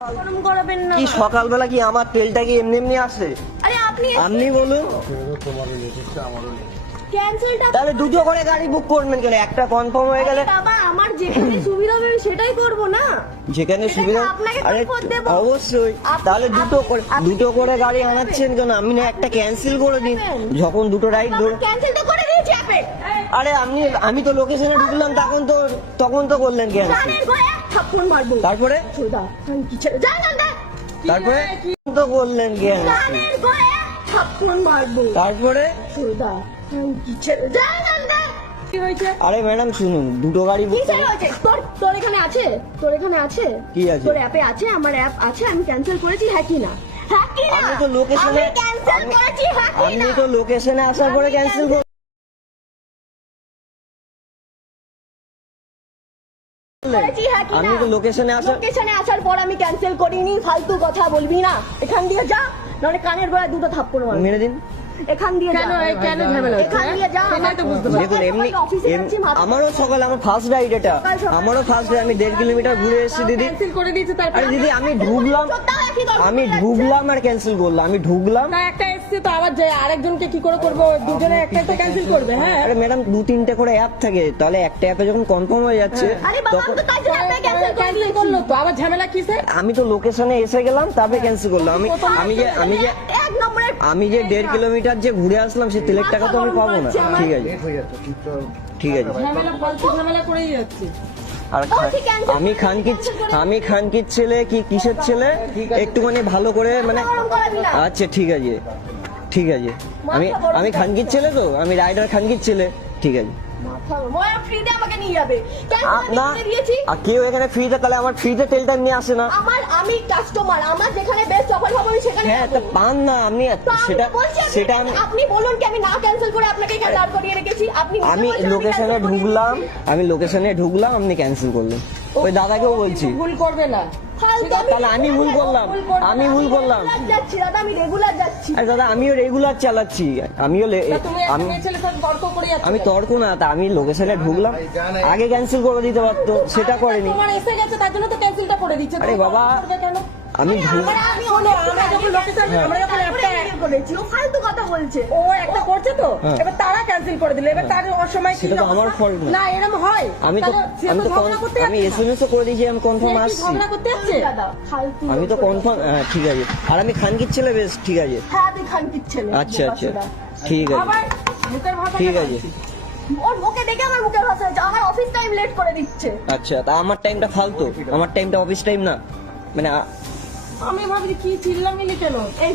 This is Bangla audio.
গরম করাবেন না। কি সকালবেলা কি আমার তেলটা কি এমনি এমনি আসে? আরে আপনি বলুন। ক্যান্সেলটা তাহলে দুটো করে গাড়ি বুক করবেন কেন? একটা কনফার্ম হয়ে গেলে বাবা আমার যেখানে সুবিধা হবে সেটাই করব না। যেখানে সেটা সুবিধা। তো আপনাকে আরে comfort দেব। অবশ্যই। তাহলে দুটো করে গাড়ি আনাচ্ছেন কেন? আপনি না একটা ক্যান্সেল করে দিন যখন দুটো রাইড ধরে। ক্যান্সেল তো করে দিয়েছি আপনি। আরে আমি তো লোকেশনে ঢুকলাম তখন তো করলেন ক্যান্সেল। জানেন গো এক থাপ্পড় মারবো। তারপরে সোদা কি ছেড়ে যা না তারপরে তো করলেন ক্যান্সেল। জানেন গো এক থাপ্পড় মারবো। তারপরে সোদা কি ছেড়ে যা না কি হয়েছে? আরে ম্যাডাম শুনুন, দুটো গাড়ি বুক কিসের হয়েছে? তোর এখানে আছে? তোর এখানে আছে? কি আছে? তোর অ্যাপে আছে? আমার অ্যাপ আছে, আমি ক্যান্সেল করেছি, হ্যাঁ কি না? হ্যাঁ কি না? আমি তো লোকেশনে আমি ক্যান্সেল করেছি, হ্যাঁ কি না? আমি তো লোকেশনে আসার পরে ক্যান্সেল করলেন। করেছি, হ্যাঁ কি না? আমি তো লোকেশনে আসার পর আমি ক্যান্সেল করিনি, ফালতু কথা বলবি না। এখান দিয়ে যা, নাহলে কানের গোড়ায় দুটো থাপ্পড় মারবো। মেরে দিন। এখান দিয়ে যা। কেন ঝামেলা হচ্ছে? এখান দিয়ে যা। সেটাই তো বুঝতে পারছি। দেখুন এমনি অফিসে যাচ্ছি, মাথা- আমারও সকালে আমার ফার্স্ট রাইড এটা। সকাল। আমারও ফার্স্ট রাইড, আমি 1.5 কিলোমিটার ঘুরে এসেছি দিদি। ক্যান্সেল করে দিয়েছে তারপর আরে দিদি আমি ঢুকলাম সপ্তাহে একই দরকার আমি যাচ্ছে। ঢুকলাম আর ক্যান্সেল করলাম। আমি ঢুকলাম। না একটা এসছে তো আবার যায় আরেকজনকে কি করে করবো? দুজনে একটা তো ক্যান্সেল করবে। হ্যাঁ আরে ম্যাডাম 2-3টে করে অ্যাপ থাকে, তাহলে একটা অ্যাপে যখন কনফার্ম হয়ে যাচ্ছে আরে বাবা, আমি তখন তো তাই জন্য আপনাকে ক্যান্সেল করে ক্যান্সেল করলো তো আবার ঝামেলা কিসে? আমি তো লোকেশনে এসে গেলাম, তারপরে ক্যান্সেল করলাম। এক নম্বরের আমি যে 1.5 কিলোমিটার যে ঘুরে আসলাম সে তেলের টাকা তো আমি পাবো না। ঠিক আছে ঠিক আছে। ঝামেলা ফালতু ঝামেলা করেই যাচ্ছে। আর বলছি cancel আমি খানকির ছেলে কি কিসের ছেলে একটুখানি ভালো করে মানে গরম করাবি না। আচ্ছা ঠিক আছে ঠিক আছে। আমি খানকির ছেলে তো, আমি রাইডার খানকির ছেলে। ঠিক আছে। মাথা মোয়া ফ্রিতে আমাকে নিয়ে যাবে। কেন আমি না দিয়ে দিয়েছি? আর কেউ এখানে ফ্রিতে, তাহলে আমার ফ্রিতে তেলটা নিয়ে আসে না। আমি কাস্টমার, আমার যেখানে বেস্ট অফার হবে আমি সেখানে হ্যাঁ তা যাবো। পান না আপনি তো আমি সেটা তো বলছি সেটা আমি আপনি বলুন কি আমি না ক্যান্সেল করে আপনাকে এখানে দাঁড় করিয়ে রেখেছি? আপনি নিজে আমি বলছেন লোকেশনে cancel করিয়ে ঢুকলাম দিয়েছি। আমি লোকেশনে ঢুকলাম আপনি ক্যান্সেল করলেন। ওই দাদাকেও বলছি। ভুল করবে না। ফালতু তাহলে আমি ভুল করলাম। আমি ভুল করলাম। রেগুলার যাচ্ছি দাদা, আমি রেগুলার যাচ্ছি। আরে দাদা আমিও রেগুলার চালাচ্ছি। আমিও তা তুমি একটা আমি মেয়ে ছেলের সাথে তর্ক করে যাচ্ছ আমি কেন? তর্ক না, তা আমি লোকেশনে ঢুকলাম, আগে ক্যান্সেল করে দিতে পারতো, সেটা করেনি। তোমার এসে গেছে তার জন্য তো ক্যান্সেলটা করে দিচ্ছে। আরে তুমি বাবা, তর্ক করবে কেন? আমি আমি শোনো, আমরা যখন লোকেশন আমরা যখন একটা করেছি, ও ফালতু কথা বলছে। ও একটা করছে তো হ্যাঁ। এবার তারা ক্যান্সেল করে দিল। এবার তার অসময় কি সেটা তো আমার অবস্থা? fault না। না এরকম হয়। আমি তো তাহলে সে আমি তো ঝগড়া করতে আমি যাচ্ছে না। এসএমএস করে দিয়েছি আমি কনফার্ম সে কি আসছি। ঝগড়া করতে যাচ্ছে? দাদা ফালতু আমি তো কনফার্ম ঠিক আছে। আর আমি খানকির ছেলে, বেশ ঠিক আছে। হ্যাঁ আমি খানকির ছেলে। আচ্ছা আচ্ছা ঠিক আছে আবার মুখের ভাষা ঠিক কেন আছে। বলছিস? ওর মুখে দেখে আমার মুখের ভাষা হচ্ছে, আমার অফিস টাইম লেট করে দিচ্ছে। আচ্ছা তা আমার টাইমটা ফালতু, আমার টাইমটা অফিস টাইম না মানে আমি ভাবছি কি চিল্লামিলি কেন? এই